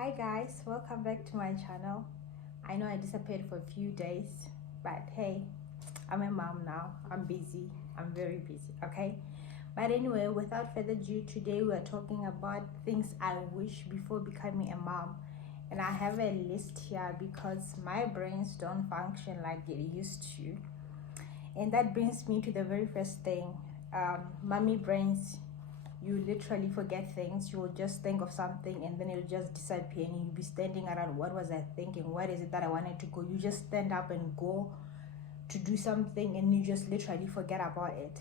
Hi guys, welcome back to my channel. I know I disappeared for a few days, but hey, I'm a mom now. I'm busy. I'm very busy, okay? But anyway, without further ado, today we are talking about things I wish before becoming a mom. And I have a list here because my brains don't function like it used to. And that brings me to the very first thing. Mommy brains, you literally forget things. You will just think of something and then it'll just disappear and you'll be standing around, what was I thinking, what is it that I wanted to go? You just stand up and go to do something and you just literally forget about it.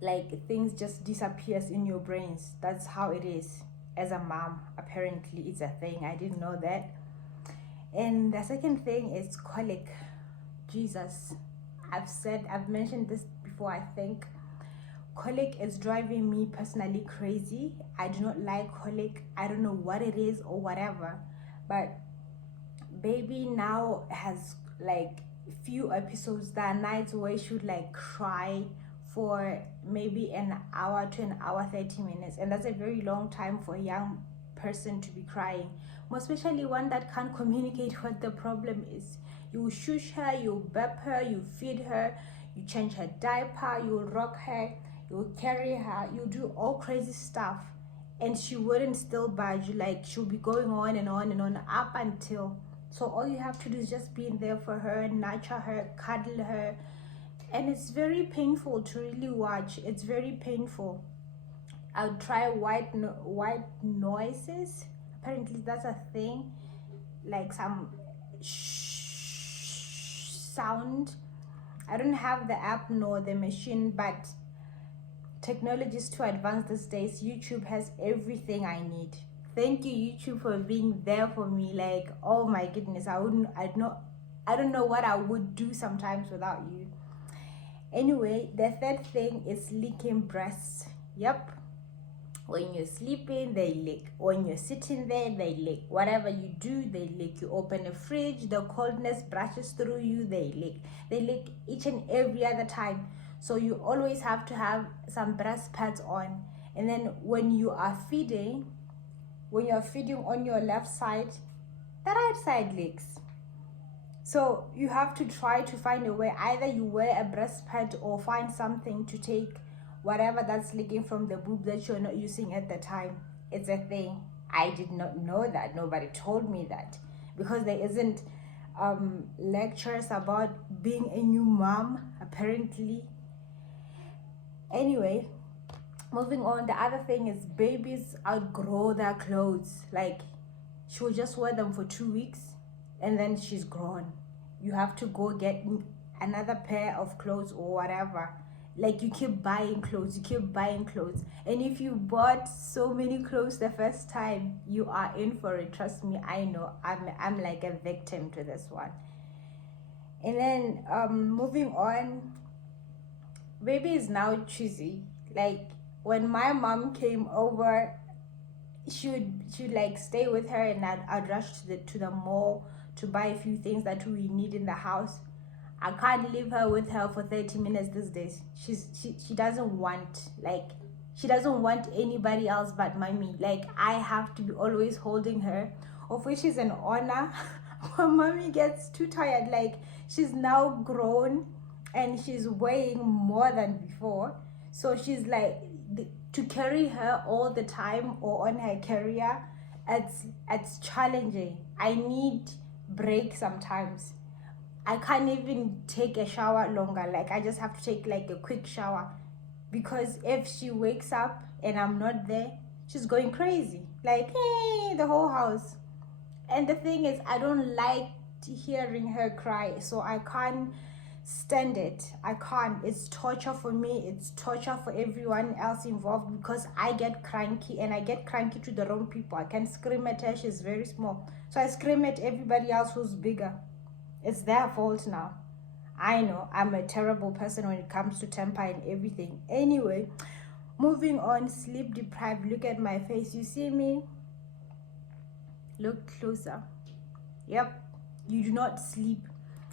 Like things just disappears in your brains. That's how it is as a mom. Apparently it's a thing. I didn't know that. And the second thing is colic. Jesus, I've mentioned this before. I think colic is driving me personally crazy. I do not like colic. I don't know what it is or whatever, but baby now has like few episodes that nights where she would like cry for maybe an hour to an hour 30 minutes, and that's a very long time for a young person to be crying, most especially one that can't communicate what the problem is. You shush her, you burp her, you feed her, you change her diaper, you rock her, you carry her, you do all crazy stuff, and she wouldn't still budge. Like she'll be going on and on and on up until, so all you have to do is just be in there for her, nurture her, cuddle her, and it's very painful to really watch. It's very painful. I'll try white noises. Apparently that's a thing, like some sound. I don't have the app nor the machine, but technology is too advanced these days. YouTube has everything I need. Thank you, YouTube, for being there for me. Like, oh my goodness, I don't know what I would do sometimes without you. Anyway, the third thing is licking breasts. Yep. When you're sleeping, they lick. When you're sitting there, they lick. Whatever you do, they lick. You open a fridge, the coldness brushes through you, they lick. They lick each and every other time. So you always have to have some breast pads on. And then when you are feeding, on your left side, the right side licks. So you have to try to find a way. Either you wear a breast pad or find something to take whatever that's leaking from the boob that you're not using at the time. It's a thing. I did not know that. Nobody told me that, because there isn't lectures about being a new mom, apparently. Anyway, moving on, the other thing is babies outgrow their clothes. Like she'll just wear them for 2 weeks and then she's grown. You have to go get another pair of clothes or whatever. Like you keep buying clothes, and if you bought so many clothes the first time, you are in for it. Trust me, I know. I'm like a victim to this one. And then moving on, baby is now choosy. Like when my mom came over, she would like stay with her, and I'd rush to the mall to buy a few things that we need in the house. I can't leave her with her for 30 minutes these days. She doesn't want, like, she doesn't want anybody else but mommy. Like I have to be always holding her, of which is an honor. When mommy gets too tired, like she's now grown and she's weighing more than before, so she's like, to carry her all the time or on her carrier, it's challenging. I need break sometimes. I can't even take a shower longer. Like I just have to take like a quick shower, because if she wakes up and I'm not there, she's going crazy, like hey, the whole house. And the thing is, I don't like hearing her cry, so I can't stand it. I can't. It's torture for me. It's torture for everyone else involved, because I get cranky, and I get cranky to the wrong people. I can scream at her. She's very small, so I scream at everybody else who's bigger. It's their fault now. I know I'm a terrible person when it comes to temper and everything. Anyway, moving on, sleep deprived. Look at my face. You see me? Look closer. Yep, you do not sleep.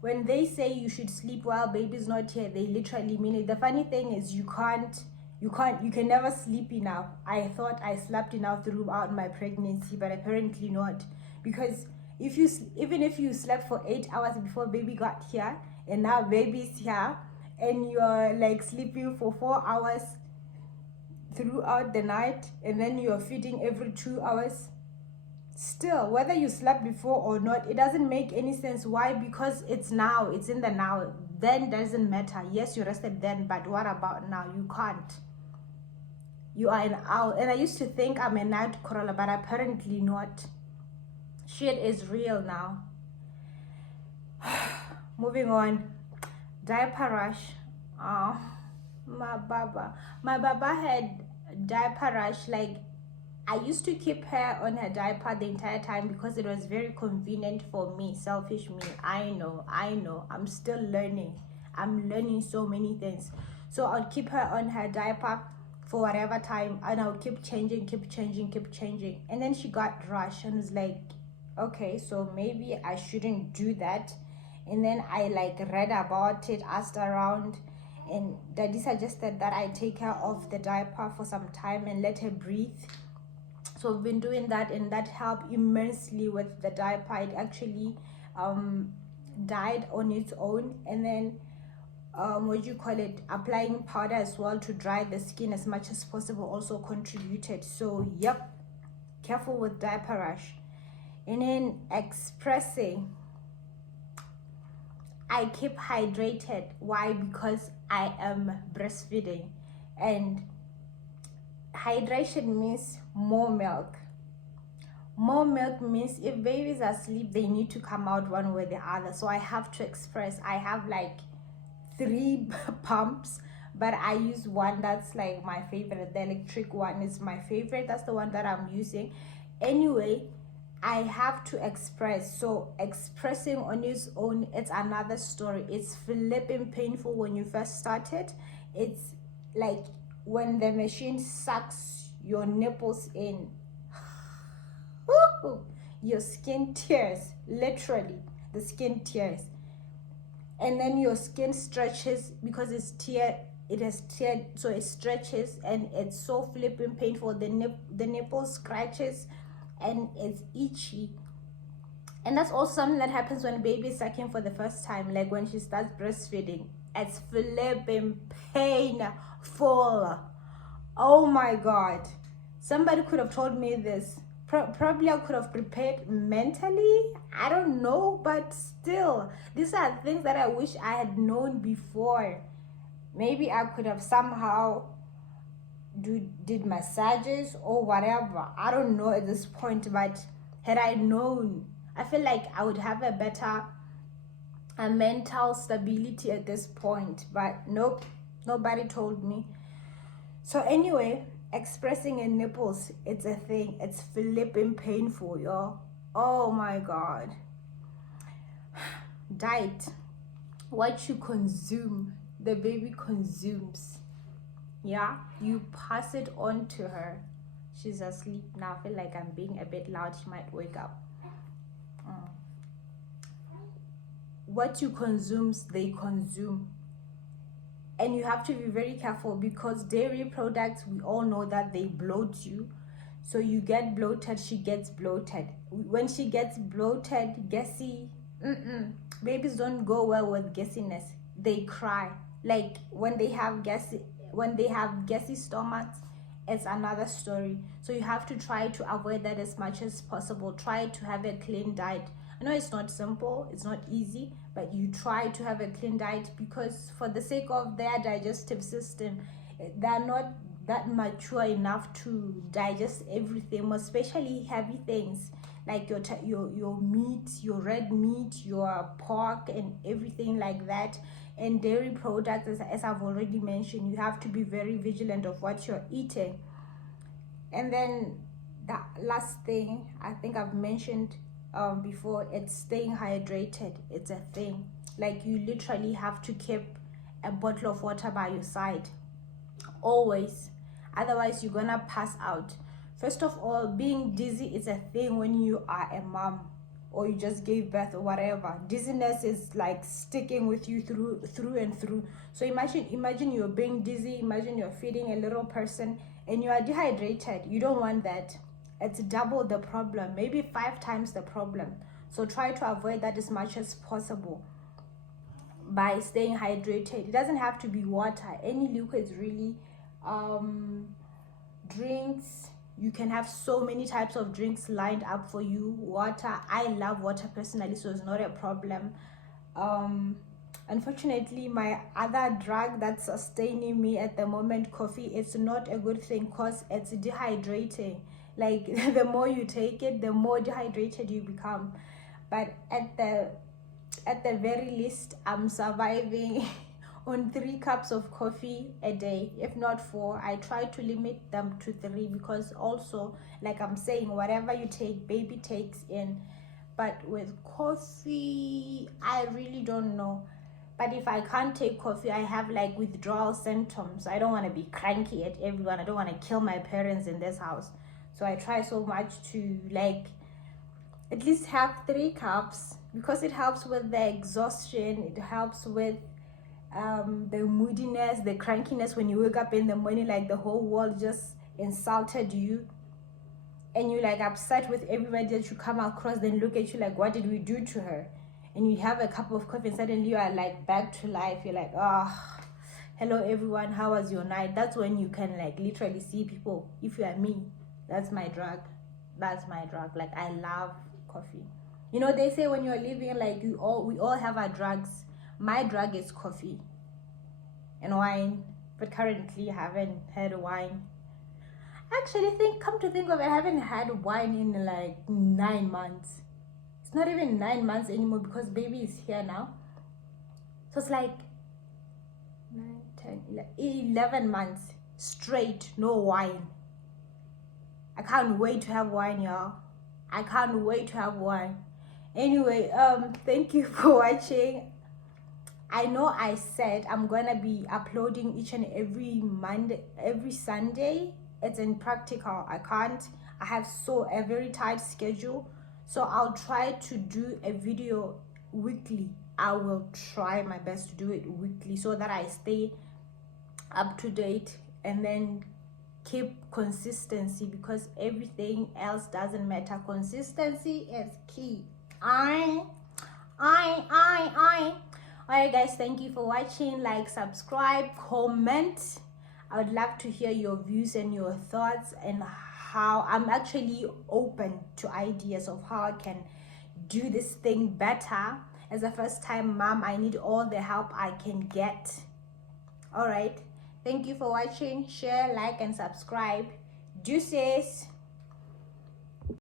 When they say you should sleep while baby's not here, they literally mean it. The funny thing is, you can't You can never sleep enough. I thought I slept enough throughout my pregnancy, but apparently not. Because even if you slept for 8 hours before baby got here, and now baby's here, and you're like sleeping for 4 hours throughout the night, and then you're feeding every 2 hours, still, whether you slept before or not, it doesn't make any sense. Why? Because it's now, it's in the now. Then doesn't matter. Yes, you rested then, but what about now? You can't. You are an owl. And I used to think I'm a night crawler, but apparently not. Shit is real now. Moving on. Diaper rash. Oh, my baba had diaper rash. Like, I used to keep her on her diaper the entire time because it was very convenient for me. Selfish me. I know. I'm still learning. I'm learning so many things. So I'd keep her on her diaper for whatever time, and I would keep changing. And then she got rash and was like, okay, so maybe I shouldn't do that. And then I like read about it, asked around, and daddy suggested that I take her off the diaper for some time and let her breathe. So I've been doing that, and that helped immensely with the diaper. It actually died on its own. And then applying powder as well to dry the skin as much as possible also contributed. So yep, careful with diaper rash. And then expressing, I keep hydrated. Why? Because I am breastfeeding, and hydration means more milk. More milk means if babies are asleep, they need to come out one way or the other. So I have to express. I have like 3 pumps, but I use one that's like my favorite. The electric one is my favorite. That's the one that I'm using. Anyway, I have to express. So expressing on its own, it's another story. It's flipping painful when you first start it. It's like when the machine sucks your nipples in. Your skin tears, literally the skin tears, and then your skin stretches because it has teared, so it stretches, and it's so flipping painful. The nipple scratches and it's itchy. And that's also something that happens when a baby is sucking for the first time, like when she starts breastfeeding. It's flipping painful. Oh my god, somebody could have told me this. Probably I could have prepared mentally, I don't know, but still, these are things that I wish I had known before. Maybe I could have somehow did massages or whatever, I don't know at this point. But had I known, I feel like I would have a better mental stability at this point. But nope, nobody told me. So anyway, expressing in nipples, it's a thing. It's flipping painful, y'all. Oh my god. Diet, what you consume, the baby consumes. Yeah, you pass it on to her. She's asleep now. I feel like I'm being a bit loud. She might wake up. What you consume, they consume. And you have to be very careful, because dairy products, we all know that they bloat you. So you get bloated, she gets bloated. When she gets bloated, gassy, babies don't go well with gassiness. They cry. Like when they have gassy stomachs, it's another story. So you have to try to avoid that as much as possible. Try to have a clean diet. I know it's not simple, it's not easy, but you try to have a clean diet, because for the sake of their digestive system, they're not that mature enough to digest everything, especially heavy things like your meat, your red meat, your pork, and everything like that. And dairy products, as I've already mentioned, you have to be very vigilant of what you're eating. And then the last thing I think I've mentioned before, it's staying hydrated. It's a thing. Like you literally have to keep a bottle of water by your side always, otherwise you're gonna pass out. First of all, being dizzy is a thing when you are a mom. or you just gave birth or whatever. Dizziness is like sticking with you through and through. So imagine you're being dizzy, imagine you're feeding a little person and you are dehydrated. You don't want that. It's double the problem, maybe 5 times the problem. So try to avoid that as much as possible by staying hydrated. It doesn't have to be water, any liquids really. Drinks, you can have so many types of drinks lined up for you. Water, I love water personally, so it's not a problem. Unfortunately, my other drug that's sustaining me at the moment, coffee, it's not a good thing because it's dehydrating. Like the more you take it, the more dehydrated you become. But at the very least, I'm surviving on 3 cups of coffee a day, if not 4. I try to limit them to 3 because also, like I'm saying, whatever you take, baby takes in. But with coffee, I really don't know. But if I can't take coffee, I have like withdrawal symptoms. I don't want to be cranky at everyone. I don't want to kill my parents in this house. So I try so much to like at least have 3 cups because it helps with the exhaustion. It helps with the moodiness, the crankiness when you wake up in the morning like the whole world just insulted you and you're like upset with everybody that you come across, then look at you like, what did we do to her? And you have a cup of coffee and suddenly you are like back to life. You're like, oh, hello everyone, how was your night? That's when you can like literally see people. If you are me, that's my drug. That's my drug. Like I love coffee. You know, they say when you're living, like we all have our drugs. My drug is coffee and wine, but currently I haven't had wine. Actually, come to think of it, I haven't had wine in like 9 months. It's not even 9 months anymore because baby is here now. So it's like 9, 10, 11 months straight, no wine. I can't wait to have wine, y'all. I can't wait to have wine. Anyway, thank you for watching. I know I said I'm gonna be uploading each and every Sunday. It's impractical. I can't. I have a very tight schedule. So I'll try to do a video weekly. I will try my best to do it weekly so that I stay up to date and then keep consistency, because everything else doesn't matter. Consistency is key. Alright guys, thank you for watching. Like, subscribe, comment. I would love to hear your views and your thoughts, and how I'm actually open to ideas of how I can do this thing better. As a first-time mom, I need all the help I can get. Alright, thank you for watching. Share, like, and subscribe. Deuces.